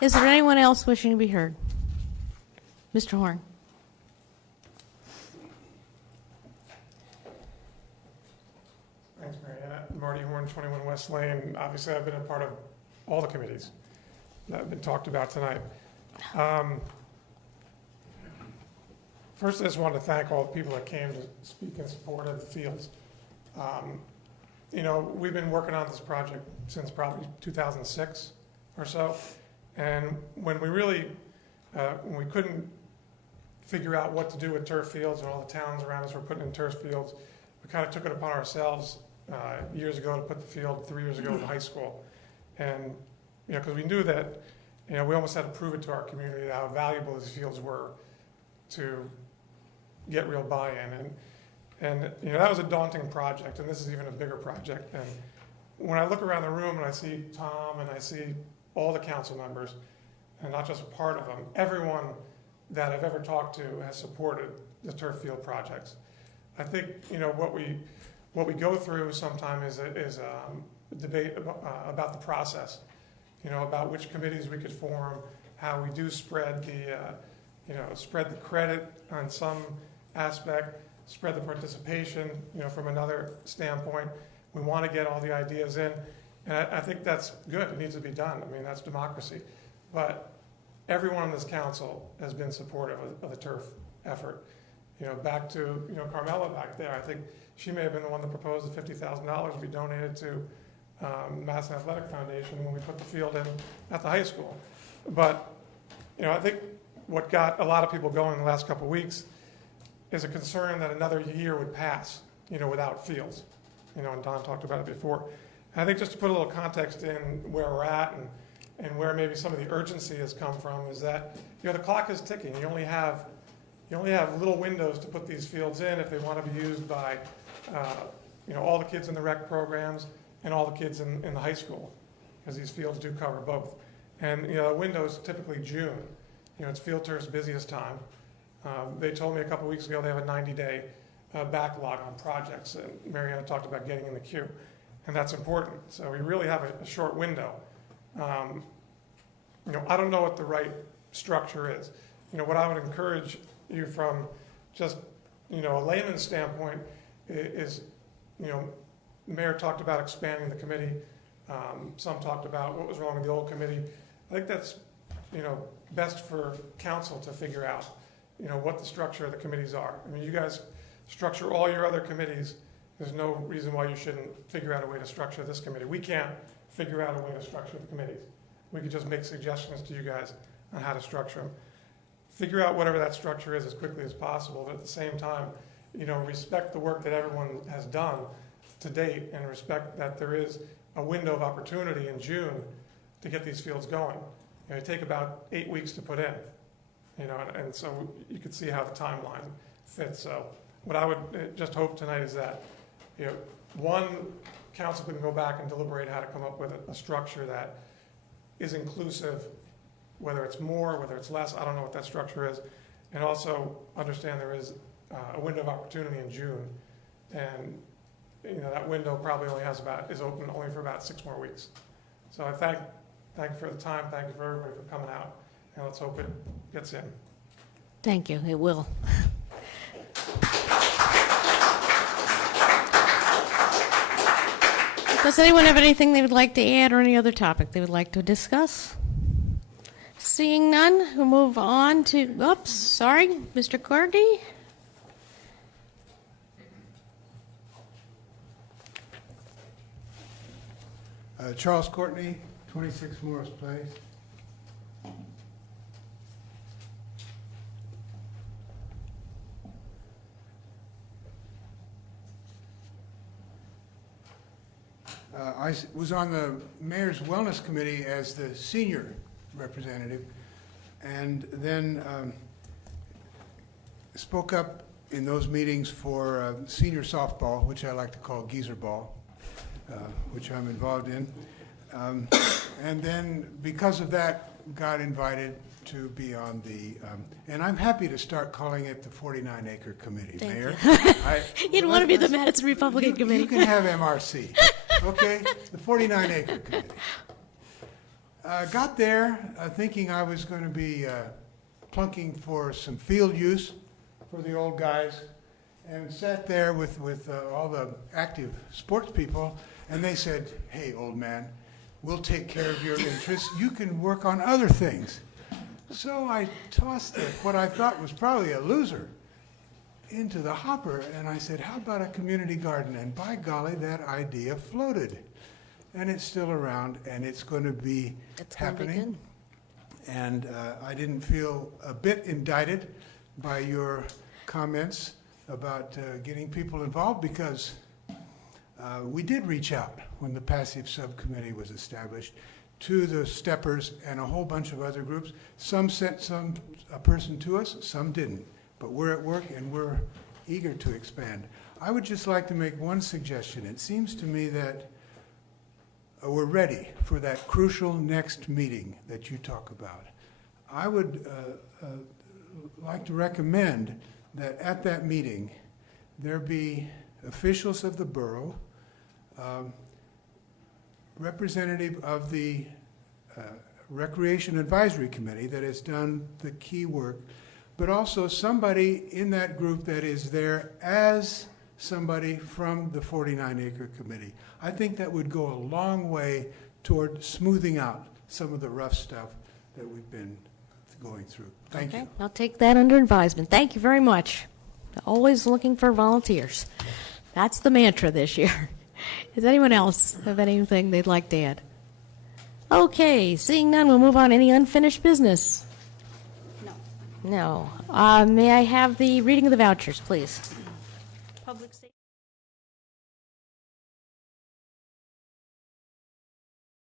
Is there anyone else wishing to be heard? Mr. Horn. Thanks, Mariana. Marty Horn, 21 West Lane. Obviously, I've been a part of all the committees that have been talked about tonight. First, I just wanted to thank all the people that came to speak in support of the fields. You know, we've been working on this project since probably 2006 or so, and when we couldn't figure out what to do with turf fields, and all the towns around us were putting in turf fields, we kind of took it upon ourselves years ago to put the field 3 years ago in high school. And, you know, because we knew that, you know, we almost had to prove it to our community how valuable these fields were to get real buy-in. And you know, that was a daunting project, and this is even a bigger project. And when I look around the room and I see Tom and I see all the council members, and not just a part of them, everyone that I've ever talked to has supported the turf field projects. I think, you know, what we go through sometimes is a debate about the process, you know, about which committees we could form, how we do spread the credit on some aspect, spread the participation, you know, from another standpoint. We want to get all the ideas in, and I think that's good. It needs to be done. I mean, that's democracy. But everyone on this council has been supportive of the turf effort. You know, back to, you know, Carmela back there, I think she may have been the one that proposed the $50,000 to be donated to Madison Athletic Foundation when we put the field in at the high school. But, you know, I think what got a lot of people going in the last couple of weeks is a concern that another year would pass, you know, without fields. You know, and Don talked about it before. And I think just to put a little context in where we're at and where maybe some of the urgency has come from is that, you know, the clock is ticking. You only have little windows to put these fields in if they want to be used by, you know, all the kids in the rec programs and all the kids in the high school, because these fields do cover both. And, you know, the window is typically June. You know, it's field turf's busiest time. They told me a couple weeks ago they have a 90-day backlog on projects, and Mariana talked about getting in the queue, and that's important. So we really have a short window. You know, I don't know what the right structure is. You know, what I would encourage you from just, you know, a layman's standpoint is, you know, the mayor talked about expanding the committee. Some talked about what was wrong with the old committee. I think that's, you know, best for council to figure out, you know, what the structure of the committees are. I mean, you guys structure all your other committees. There's no reason why you shouldn't figure out a way to structure this committee. We can't figure out a way to structure the committees. We could just make suggestions to you guys on how to structure them. Figure out whatever that structure is as quickly as possible, but at the same time, you know, respect the work that everyone has done to date, and respect that there is a window of opportunity in June to get these fields going. You know, it take about 8 weeks to put in, you know, and so you could see how the timeline fits. So what I would just hope tonight is that, you know, one, council can go back and deliberate how to come up with a structure that is inclusive, whether it's more, whether it's less, I don't know what that structure is, and also understand there is a window of opportunity in June, and, you know, that window probably only is open only for about 6 more weeks. So I thank you for the time, thank you for everybody for coming out, and let's hope it gets in. Thank you. It will. Does anyone have anything they would like to add or any other topic they would like to discuss? Seeing none, we'll move on to, oops, sorry, Mr. Courtney. Charles Courtney, 26 Morris Place. I was on the Mayor's Wellness Committee as the senior representative, and then spoke up in those meetings for senior softball, which I like to call geezer ball, which I'm involved in. And then because of that, got invited to be on the, and I'm happy to start calling it the 49-acre committee, Thank Mayor. You don't want to be the Madison Republican Committee. You can have MRC, okay? The 49-acre committee. Got there thinking I was going to be plunking for some field use for the old guys, and sat there with all the active sports people, and they said, "Hey, old man, we'll take care of your interests. You can work on other things." So I tossed what I thought was probably a loser into the hopper, and I said, "How about a community garden?" And by golly, that idea floated. And it's still around, and it's going to be happening. And I didn't feel a bit indicted by your comments about getting people involved, because we did reach out when the passive subcommittee was established to the steppers and a whole bunch of other groups. Some sent a person to us, some didn't. But we're at work, and we're eager to expand. I would just like to make one suggestion. It seems to me that we're ready for that crucial next meeting that you talk about. I would like to recommend that at that meeting there be officials of the borough, representative of the Recreation Advisory Committee that has done the key work, but also somebody in that group that is there as somebody from the 49-acre committee. I think that would go a long way toward smoothing out some of the rough stuff that we've been going through. Thank you. I'll take that under advisement. Thank you very much. Always looking for volunteers. That's the mantra this year. Does anyone else have anything they'd like to add? Okay, seeing none, we'll move on. Any unfinished business? No. May I have the reading of the vouchers, please?